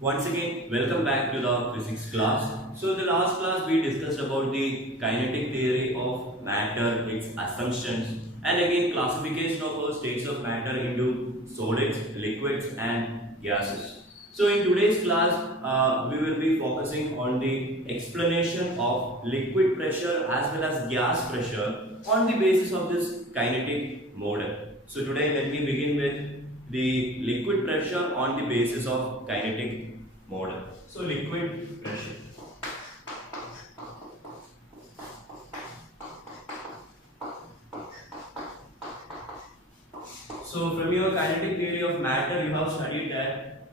Once again, welcome back to the physics class. So, in the last class, we discussed about the kinetic theory of matter, its assumptions, and again classification of our states of matter into solids, liquids, and gases. So, in today's class, we will be focusing on the explanation of liquid pressure as well as gas pressure on the basis of this kinetic model. So, today, let me begin with the liquid pressure on the basis of kinetic model. So liquid pressure. So from your kinetic theory of matter, you have studied that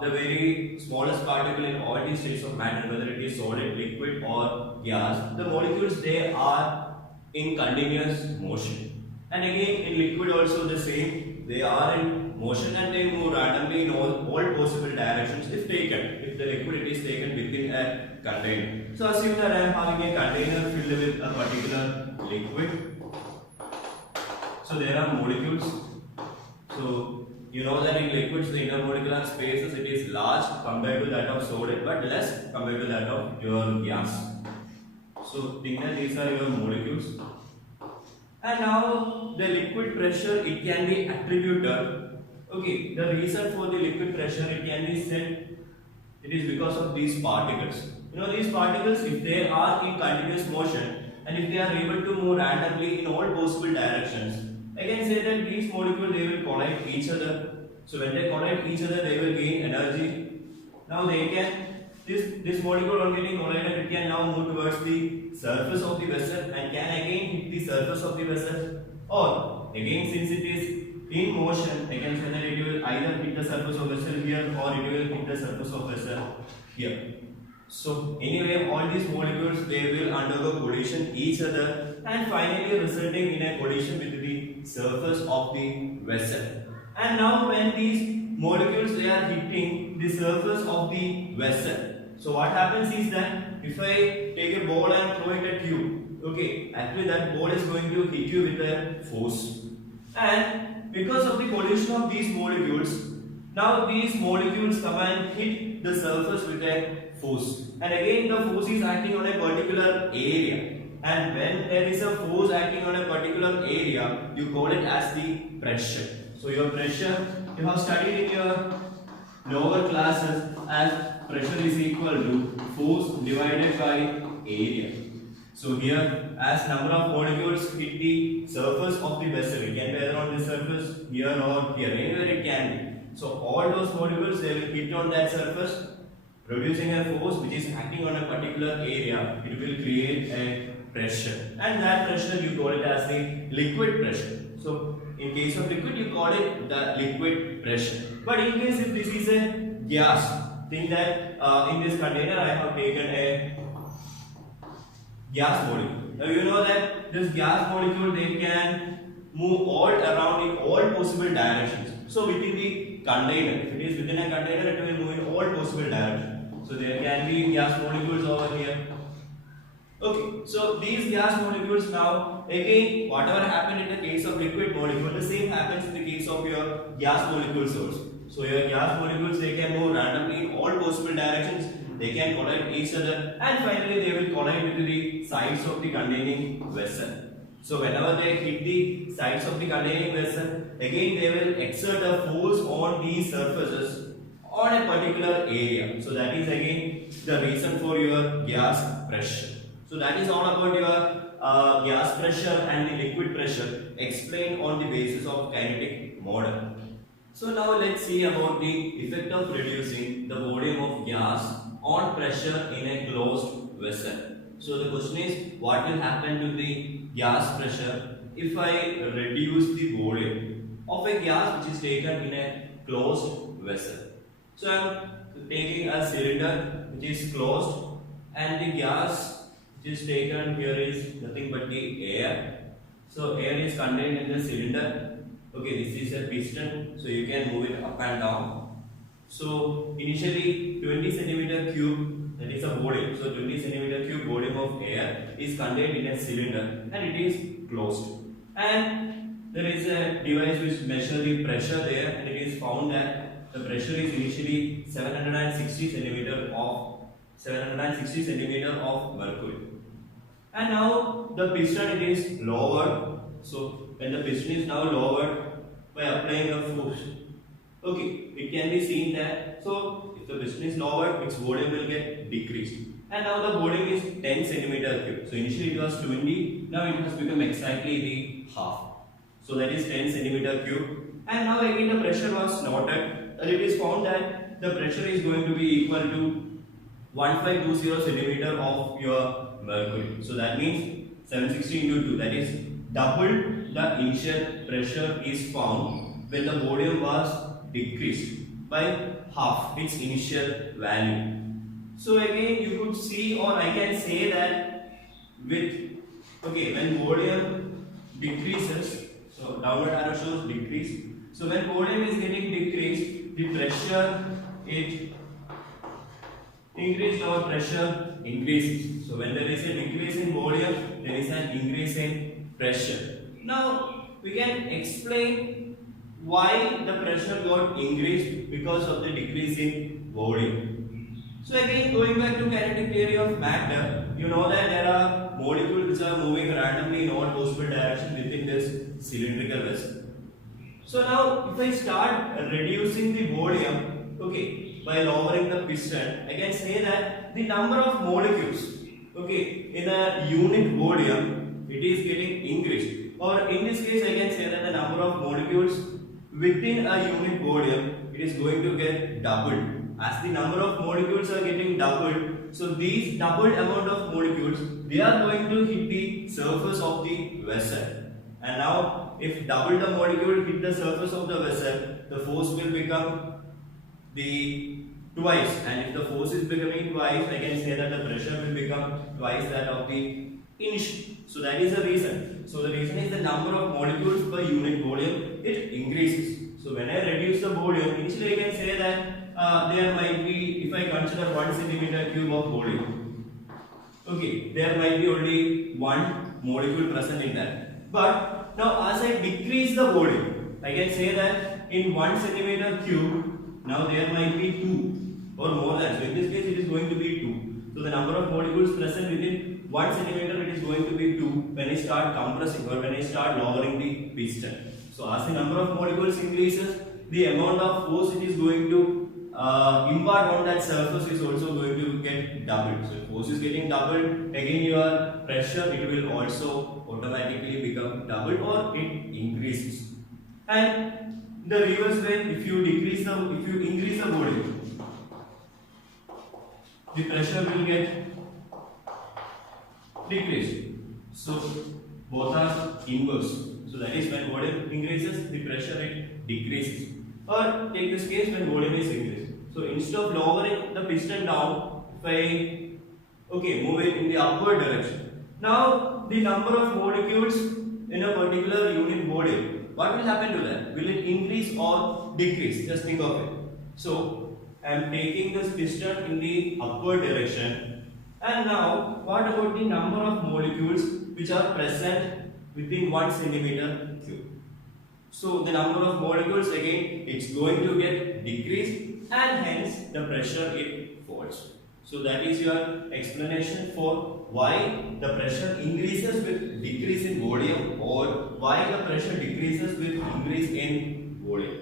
the very smallest particle in all these states of matter, whether it is solid, liquid or gas, the molecules they are in continuous motion. And again in liquid also the same, they are in motion and they move randomly in all possible directions if taken, if the liquid is taken within a container. So assume that I am having a container filled with a particular liquid. So there are molecules. So you know that in liquids the intermolecular spaces it is large compared to that of solid but less compared to that of your gas. So think that these are your molecules. And now the liquid pressure it can be attributed. Okay, the reason for the liquid pressure it can be said it is because of these particles. You know these particles if they are in continuous motion and if they are able to move randomly in all possible directions, I can say that these molecules they will collide each other. So when they collide each other they will gain energy. Now they can this molecule on getting collided it can now move towards the surface of the vessel and can again hit the surface of the vessel, or again since it is in motion I can say that it will either hit the surface of vessel here or it will hit the surface of vessel here. So anyway all these molecules they will undergo collision each other and finally resulting in a collision with the surface of the vessel. And now when these molecules they are hitting the surface of the vessel, so what happens is that if I take a ball and throw it at you, okay, actually that ball is going to hit you with a force. And because of the collision of these molecules, now these molecules come and hit the surface with a force. And again the force is acting on a particular area. And when there is a force acting on a particular area, you call it as the pressure. So your pressure, you have studied in your lower classes as pressure is equal to force divided by area. So here as number of molecules hit the surface of the vessel, it can be either on the surface here or here, anywhere it can be. So all those molecules they will hit on that surface producing a force which is acting on a particular area, it will create a pressure. And that pressure you call it as the liquid pressure. So in case of liquid you call it the liquid pressure. But in case if this is a gas, think that in this container I have taken a gas molecule. Now you know that this gas molecule they can move all around in all possible directions. So within the container, if it is within a container it will move in all possible directions. So there can be gas molecules over here. Okay, so these gas molecules now again whatever happened in the case of liquid molecule the same happens in the case of your gas molecules also. So your gas molecules they can move randomly in all possible directions, they can collide each other and finally they will collide with the sides of the containing vessel. So whenever they hit the sides of the containing vessel, again they will exert a force on these surfaces on a particular area. So that is again the reason for your gas pressure. So that is all about your gas pressure and the liquid pressure explained on the basis of kinetic model. So now let's see about the effect of reducing the volume of gas on pressure in a closed vessel. So the question is what will happen to the gas pressure if I reduce the volume of a gas which is taken in a closed vessel. So I am taking a cylinder which is closed and the gas which is taken here is nothing but the air. So air is contained in the cylinder. Okay, this is a piston, so you can move it up and down. So initially 20 centimeter cube, that is a volume. So 20 centimeter cube volume of air is contained in a cylinder and it is closed. And there is a device which measures the pressure there and it is found that the the pressure is initially 760 centimeter of mercury. And now the piston it is lowered. So when the piston is now lowered by applying a force, okay, it can be seen that so if the piston is lowered, its volume will get decreased. And now the volume is 10 centimeter cube. So initially it was 20, now it has become exactly the half. So that is 10 centimeter cube. And now again the pressure was noted, and it is found that the pressure is going to be equal to 1520 centimeter of your mercury. So that means 760 into 2, that is double the initial pressure is found when the volume was decreased by half its initial value. So again you could see, or I can say that when volume decreases, so downward arrow shows decrease. So when volume is getting decreased, the pressure it increased or pressure increases. So when there is a decrease in volume, there is an increase in pressure. Now we can explain why the pressure got increased because of the decrease in volume. So again, going back to kinetic theory of matter, you know that there are molecules which are moving randomly in all possible directions within this cylindrical vessel. So now if I start reducing the volume, okay, by lowering the piston, I can say that the number of molecules, okay, in a unit volume, it is getting increased. Or in this case, I can say that the number of molecules within a unit volume, it is going to get doubled. As the number of molecules are getting doubled, so these doubled amount of molecules, they are going to hit the surface of the vessel. And now, if double the molecule hit the surface of the vessel, the force will become the twice. And if the force is becoming twice, I can say that the pressure will become twice that of the initial. So that is the reason. So the reason is the number of molecules per unit volume, it increases. So when I reduce the volume, initially I can say that there might be, if I consider 1 centimeter cube of volume, okay, there might be only one molecule present in that. But now as I decrease the volume, I can say that in 1 centimeter cube, now there might be 2 or more than. So in this case it is going to be 2. So the number of molecules present within 1 centimeter, it is going to be 2 when I start compressing or when I start lowering the piston. So as the number of molecules increases, the amount of force it is going to impart on that surface is also going to get doubled. So if force is getting doubled, again your pressure it will also automatically become doubled or it increases. And the reverse way, if you increase the volume, the pressure will get decreased. So both are inverse. So that is when volume increases, the pressure it decreases. Or take this case when volume is increased. So instead of lowering the piston down, if I move it in the upward direction. Now the number of molecules in a particular unit volume, what will happen to that? Will it increase or decrease? Just think of it. So I am taking this piston in the upward direction. And now what about the number of molecules which are present within 1 centimeter cube? So the number of molecules again it's going to get decreased and hence the pressure it falls. So that is your explanation for why the pressure increases with decrease in volume or why the pressure decreases with increase in volume.